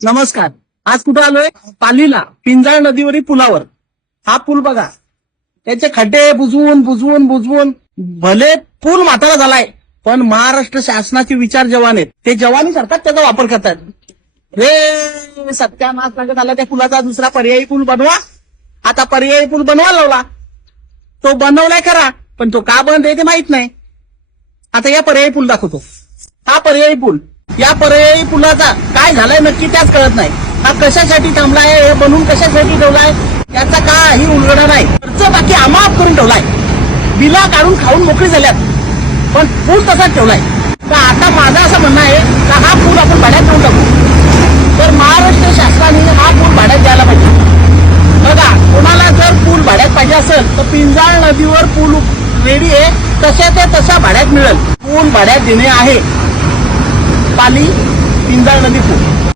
नमस्कार. आज कुठं आलोय? पालीला पिंजाळ नदीवरील पुलावर. हा पूल बघा, त्याचे खड्डे बुजवून भले पूल म्हातारा झालाय, पण महाराष्ट्र शासनाचे विचार जवान आहेत, ते जवानी सरकार त्याचा वापर करतात. रे सत्यानाश लागत आला त्या पुलाचा. दुसरा पर्यायी पूल बनवा. आता पर्यायी पूल बनवा लावला, तो बनवलाय खरा, पण तो का बंद आहे ते माहित नाही. आता या पर्यायी पूल दाखवतो. हा पर्यायी पूल, या पर्यायी पुलाचा काय झालंय नक्की त्याच कळत नाही. हा कशासाठी थांबलाय, हे बनवून कशासाठी ठेवलाय, त्याचा काही उलगडा नाही. खर्च बाकी अमाप करून ठेवलाय, बिला काढून खाऊन मोकळी झाल्यात, पण पूल तसाच ठेवलाय. तर आता माझं असं म्हणणं आहे का हा पूल आपण भाड्यात देऊन टाकू. तर महाराष्ट्र शासनाने हा पूल भाड्यात द्यायला पाहिजे. बघा, कोणाला जर पूल भाड्यात पाहिजे असेल तर पिंजाळ नदीवर पूल रेडी आहे, तशाच्या तसा भाड्यात मिळेल. पूल भाड्यात देणे आहे, पाली पिंजाळ नदी पूल.